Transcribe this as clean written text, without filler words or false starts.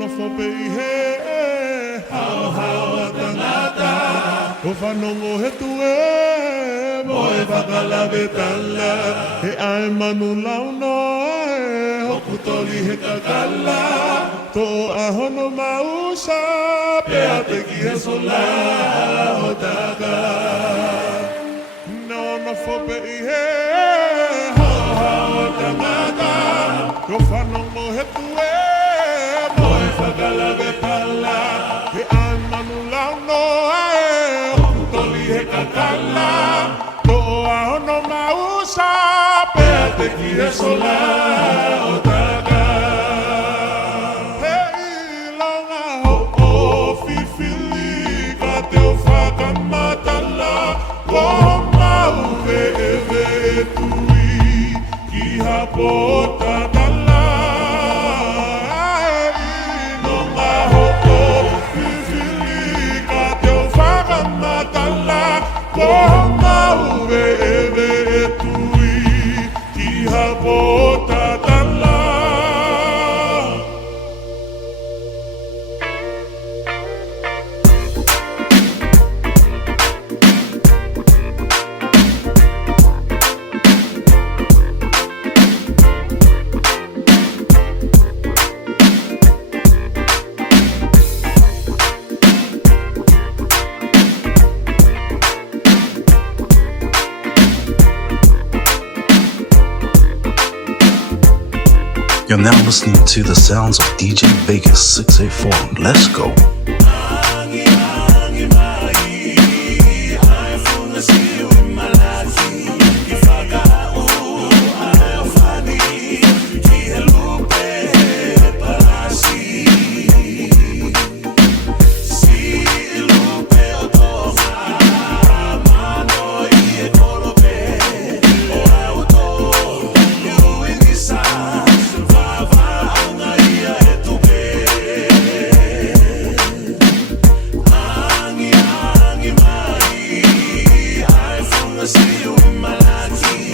No fo peihe hao tangata o whanongo he tue mo e whakalave tala he ai manu launo e hoku toli he kakala to ahono mausa pea te ki he sola o taka no fo peihe hao tangata o whanongo he tue Whakalave pala, he ai manu launo ae, hoku toli he kakala, toa ono mausa, pea te ki he sola o taka. Hei longa ho o fifili, ka te o whakamatala, ko mau ve tui, ki hapota tala. You're now listening to the sounds of DJ Vegas 684. Let's go. See you in my life.